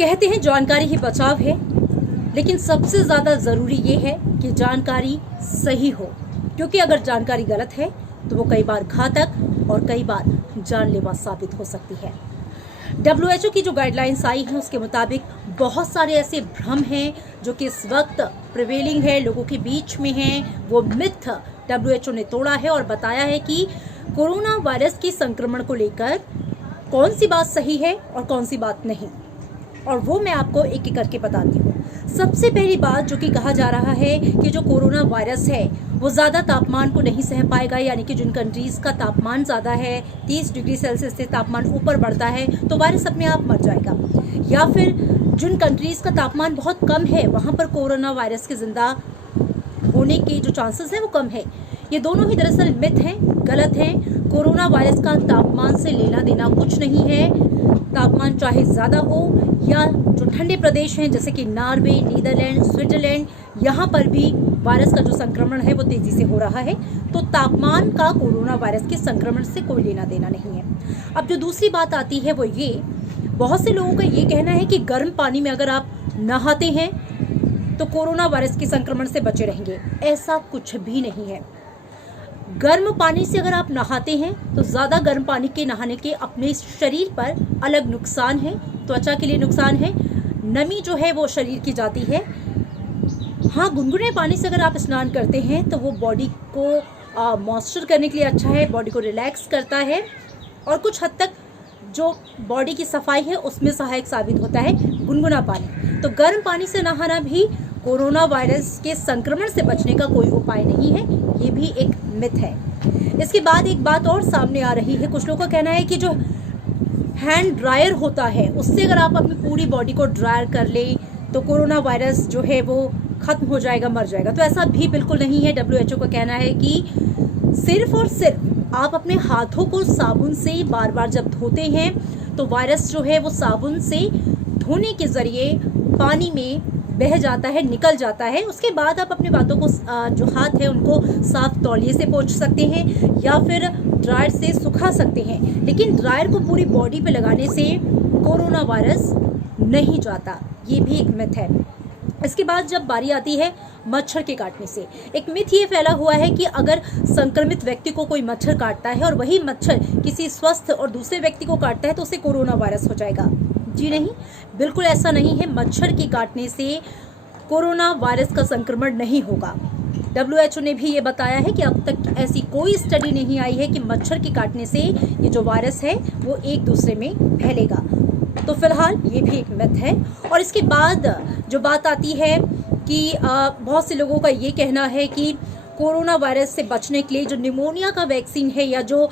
कहते हैं जानकारी ही बचाव है, लेकिन सबसे ज़्यादा ज़रूरी ये है कि जानकारी सही हो, क्योंकि अगर जानकारी गलत है तो वो कई बार घातक और कई बार जानलेवा साबित हो सकती है। WHO की जो गाइडलाइंस आई हैं उसके मुताबिक बहुत सारे ऐसे भ्रम हैं जो कि इस वक्त प्रिवेलिंग है, लोगों के बीच में हैं। वो मिथ WHO ने तोड़ा है और बताया है कि कोरोना वायरस के संक्रमण को लेकर कौन सी बात सही है और कौन सी बात नहीं, और वो मैं आपको एक एक करके बताती हूँ। सबसे पहली बात जो कि कहा जा रहा है कि जो कोरोना वायरस है वो ज़्यादा तापमान को नहीं सह पाएगा, यानी कि जिन कंट्रीज़ का तापमान ज़्यादा है, 30 डिग्री सेल्सियस से तापमान ऊपर बढ़ता है तो वायरस अपने आप मर जाएगा, या फिर जिन कंट्रीज़ का तापमान बहुत कम है वहाँ पर कोरोना वायरस के ज़िंदा होने के जो चांसेस हैं वो कम है। ये दोनों ही दरअसल मिथ हैं, गलत हैं। कोरोना वायरस का तापमान से लेना देना कुछ नहीं है। तापमान चाहे ज़्यादा हो या जो ठंडे प्रदेश हैं जैसे कि नॉर्वे, नीदरलैंड, स्विट्जरलैंड, यहाँ पर भी वायरस का जो संक्रमण है वो तेज़ी से हो रहा है, तो तापमान का कोरोना वायरस के संक्रमण से कोई लेना देना नहीं है। अब जो दूसरी बात आती है वो ये, बहुत से लोगों का ये कहना है कि गर्म पानी में अगर आप नहाते हैं तो कोरोना वायरस के संक्रमण से बचे रहेंगे। ऐसा कुछ भी नहीं है। गर्म पानी से अगर आप नहाते हैं तो ज़्यादा गर्म पानी के नहाने के अपने शरीर पर अलग नुकसान है, त्वचा के लिए नुकसान है, नमी जो है वो शरीर की जाती है। हाँ, गुनगुने पानी से अगर आप स्नान करते हैं तो वो बॉडी को मॉइस्चर करने के लिए अच्छा है, बॉडी को रिलैक्स करता है और कुछ हद तक जो बॉडी की सफाई है उसमें सहायक साबित होता है गुनगुना पानी। तो गर्म पानी से नहाना भी कोरोना वायरस के संक्रमण से बचने का कोई उपाय नहीं है, ये भी एक मिथ है। इसके बाद एक बात और सामने आ रही है, कुछ लोगों का कहना है कि जो हैंड ड्रायर होता है उससे अगर आप अपनी पूरी बॉडी को ड्रायर कर लें तो कोरोना वायरस जो है वो खत्म हो जाएगा, मर जाएगा। तो ऐसा भी बिल्कुल नहीं है। WHO का कहना है कि सिर्फ और सिर्फ आप अपने हाथों को साबुन से बार बार जब धोते हैं तो वायरस जो है वो साबुन से धोने के ज़रिए पानी में बह जाता है, निकल जाता है। उसके बाद आप अपने बातों को जो हाथ है उनको साफ तौलिए से पोंछ सकते हैं या फिर ड्रायर से सुखा सकते हैं, लेकिन ड्रायर को पूरी बॉडी पे लगाने से कोरोना वायरस नहीं जाता, ये भी एक मिथ है। इसके बाद जब बारी आती है मच्छर के काटने से, एक मिथ ये फैला हुआ है कि अगर संक्रमित व्यक्ति को कोई मच्छर काटता है और वही मच्छर किसी स्वस्थ और दूसरे व्यक्ति को काटता है तो उसे कोरोना वायरस हो जाएगा। जी नहीं, बिल्कुल ऐसा नहीं है। मच्छर के काटने से कोरोना वायरस का संक्रमण नहीं होगा। WHO ने भी ये बताया है कि अब तक ऐसी कोई स्टडी नहीं आई है कि मच्छर के काटने से ये जो वायरस है वो एक दूसरे में फैलेगा। तो फिलहाल ये भी एक मिथ है। और इसके बाद जो बात आती है कि बहुत से लोगों का ये कहना है कि कोरोना वायरस से बचने के लिए जो निमोनिया का वैक्सीन है या जो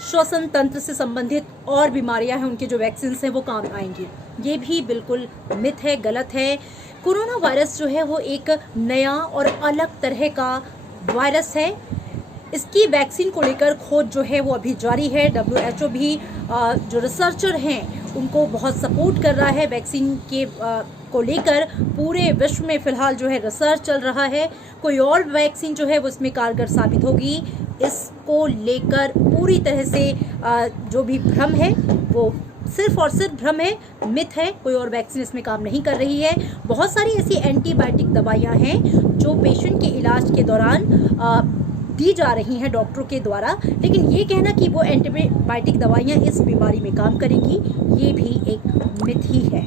श्वसन तंत्र से संबंधित और बीमारियां हैं उनके जो वैक्सीन हैं वो काम आएंगी। ये भी बिल्कुल मिथ है, गलत है। कोरोना वायरस जो है वो एक नया और अलग तरह का वायरस है। इसकी वैक्सीन को लेकर खोज जो है वो अभी जारी है। WHO भी जो रिसर्चर हैं उनको बहुत सपोर्ट कर रहा है वैक्सीन के को लेकर। पूरे विश्व में फ़िलहाल जो है रिसर्च चल रहा है। कोई और वैक्सीन जो है वो इसमें कारगर साबित होगी, इसको लेकर पूरी तरह से जो भी भ्रम है वो सिर्फ और सिर्फ भ्रम है, मिथ है। कोई और वैक्सीन इसमें काम नहीं कर रही है। बहुत सारी ऐसी एंटीबायोटिक दवाइयाँ हैं जो पेशेंट के इलाज के दौरान दी जा रही हैं डॉक्टरों के द्वारा, लेकिन ये कहना कि वो एंटीबायोटिक दवाइयाँ इस बीमारी में काम करेंगी, ये भी एक मिथ ही है।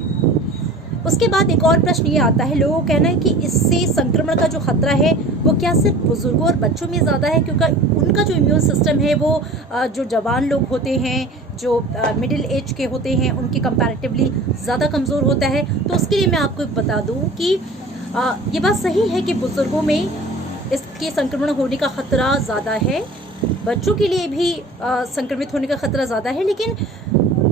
उसके बाद एक और प्रश्न ये आता है, लोगों का कहना है कि इससे संक्रमण का जो खतरा है वो क्या सिर्फ बुजुर्गों और बच्चों में ज़्यादा है, क्योंकि उनका जो इम्यून सिस्टम है वो जो जवान लोग होते हैं, जो मिडिल एज के होते हैं, उनके कंपैरेटिवली ज़्यादा कमज़ोर होता है। तो उसके लिए मैं आपको बता दूँ कि ये बात सही है कि बुजुर्गों में इसके संक्रमण होने का खतरा ज़्यादा है, बच्चों के लिए भी संक्रमित होने का खतरा ज़्यादा है, लेकिन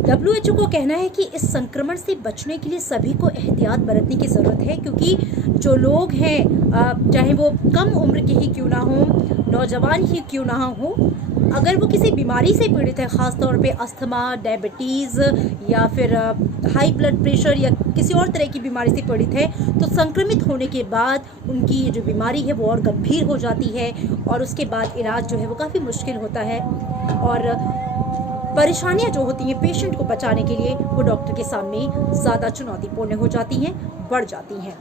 WHO को कहना है कि इस संक्रमण से बचने के लिए सभी को एहतियात बरतने की ज़रूरत है, क्योंकि जो लोग हैं चाहे वो कम उम्र के ही क्यों ना हों, नौजवान ही क्यों ना हों, अगर वो किसी बीमारी से पीड़ित है, ख़ास तौर पे अस्थमा, डायबिटीज़ या फिर हाई ब्लड प्रेशर या किसी और तरह की बीमारी से पीड़ित है, तो संक्रमित होने के बाद उनकी जो बीमारी है वो और गंभीर हो जाती है और उसके बाद इलाज जो है वो काफ़ी मुश्किल होता है। और परेशानियां जो होती हैं पेशेंट को बचाने के लिए, वो डॉक्टर के सामने ज़्यादा चुनौतीपूर्ण हो जाती हैं, बढ़ जाती हैं।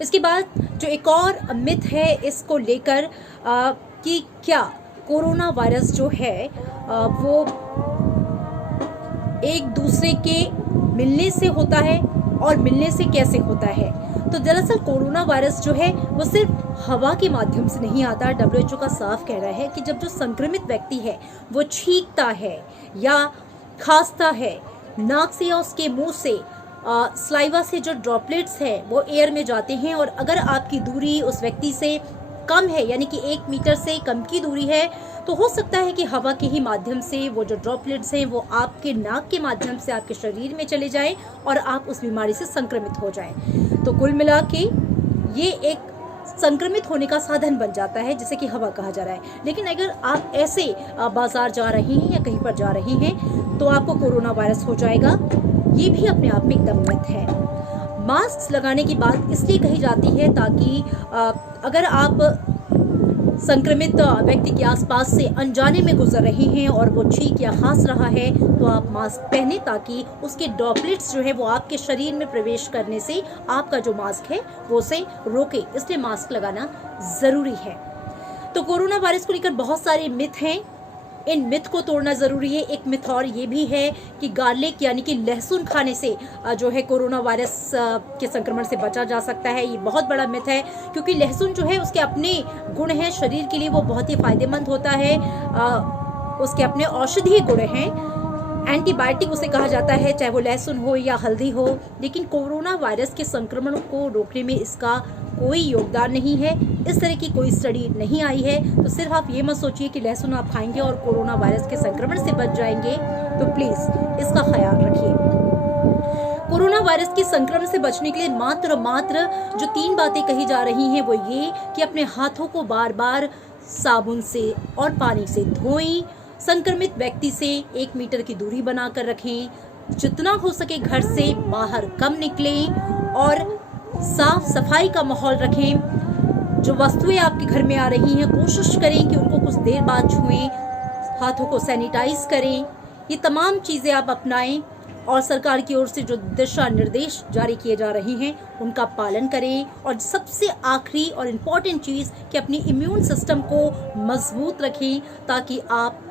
इसके बाद जो एक और मिथ है इसको लेकर कि क्या कोरोना वायरस जो है वो एक दूसरे के मिलने से होता है और मिलने से कैसे होता है। तो दरअसल कोरोना वायरस जो है वो सिर्फ हवा के माध्यम से नहीं आता। WHO का साफ कहना है कि जब जो संक्रमित व्यक्ति है वो छींकता है या खांसता है, नाक से या उसके मुंह से स्लाइवा से जो ड्रॉपलेट्स हैं वो एयर में जाते हैं, और अगर आपकी दूरी उस व्यक्ति से कम है यानी कि 1 मीटर से कम की दूरी है, तो हो सकता है कि हवा के ही माध्यम से वो जो ड्रॉपलेट्स हैं वो आपके नाक के माध्यम से आपके शरीर में चले जाएं और आप उस बीमारी से संक्रमित हो जाएं। तो कुल मिला के ये एक संक्रमित होने का साधन बन जाता है जिसे कि हवा कहा जा रहा है। लेकिन अगर आप ऐसे बाजार जा रहे हैं या कहीं पर जा रहे हैं तो आपको कोरोना वायरस हो जाएगा, ये भी अपने आप में एकदम मिथ है। मास्क लगाने की बात इसलिए कही जाती है ताकि अगर आप संक्रमित व्यक्ति के आसपास से अनजाने में गुजर रहे हैं और वो छींक या खांस रहा है तो आप मास्क पहने ताकि उसके ड्रॉपलेट्स जो है वो आपके शरीर में प्रवेश करने से आपका जो मास्क है वो उसे रोके, इसलिए मास्क लगाना ज़रूरी है। तो कोरोना वायरस को लेकर बहुत सारे मिथ हैं, इन मिथ को तोड़ना ज़रूरी है। एक मिथ और ये भी है कि गार्लिक यानी कि लहसुन खाने से जो है कोरोना वायरस के संक्रमण से बचा जा सकता है। ये बहुत बड़ा मिथ है क्योंकि लहसुन जो है उसके अपने गुण हैं, शरीर के लिए वो बहुत ही फायदेमंद होता है, उसके अपने औषधीय गुण हैं, एंटीबायोटिक उसे कहा जाता है, चाहे वो लहसुन हो या हल्दी हो। लेकिन कोरोना वायरस के संक्रमण को रोकने में इसका कोई योगदान नहीं है, इस तरह की कोई स्टडी नहीं आई है। तो सिर्फ आप ये मत सोचिए कि लहसुन आप खाएंगे और कोरोना वायरस के संक्रमण से बच जाएंगे, तो प्लीज़ इसका ख्याल रखिए। कोरोना वायरस के संक्रमण से बचने के लिए मात्र जो 3 बातें कही जा रही हैं वो ये कि अपने हाथों को बार बार साबुन से और पानी से धोएं, संक्रमित व्यक्ति से 1 मीटर की दूरी बनाकर रखें, जितना हो सके घर से बाहर कम निकलें और साफ सफाई का माहौल रखें। जो वस्तुएं आपके घर में आ रही हैं कोशिश करें कि उनको कुछ देर बाद छुएं, हाथों को सैनिटाइज करें। ये तमाम चीज़ें आप अपनाएं और सरकार की ओर से जो दिशा निर्देश जारी किए जा रहे हैं उनका पालन करें। और सबसे आखिरी और इम्पॉर्टेंट चीज़ कि अपनी इम्यून सिस्टम को मजबूत रखें ताकि आप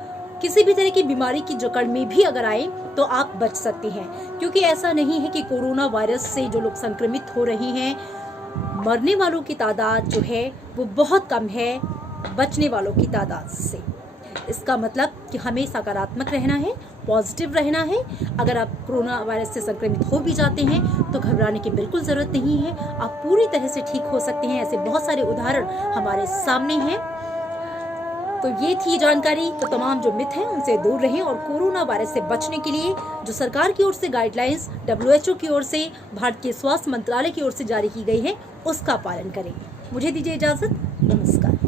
किसी भी तरह की बीमारी की जकड़ में भी अगर आए तो आप बच सकते हैं। क्योंकि ऐसा नहीं है कि कोरोना वायरस से जो लोग संक्रमित हो रहे हैं, मरने वालों की तादाद जो है वो बहुत कम है बचने वालों की तादाद से। इसका मतलब कि हमें सकारात्मक रहना है, पॉजिटिव रहना है। अगर आप कोरोना वायरस से संक्रमित हो भी जाते हैं तो घबराने की बिल्कुल ज़रूरत नहीं है, आप पूरी तरह से ठीक हो सकते हैं। ऐसे बहुत सारे उदाहरण हमारे सामने हैं। तो ये थी जानकारी। तो तमाम जो मिथ हैं उनसे दूर रहें और कोरोना वायरस से बचने के लिए जो सरकार की ओर से गाइडलाइंस, WHO की ओर से, भारत के स्वास्थ्य मंत्रालय की ओर से जारी की गई है उसका पालन करें। मुझे दीजिए इजाज़त। नमस्कार।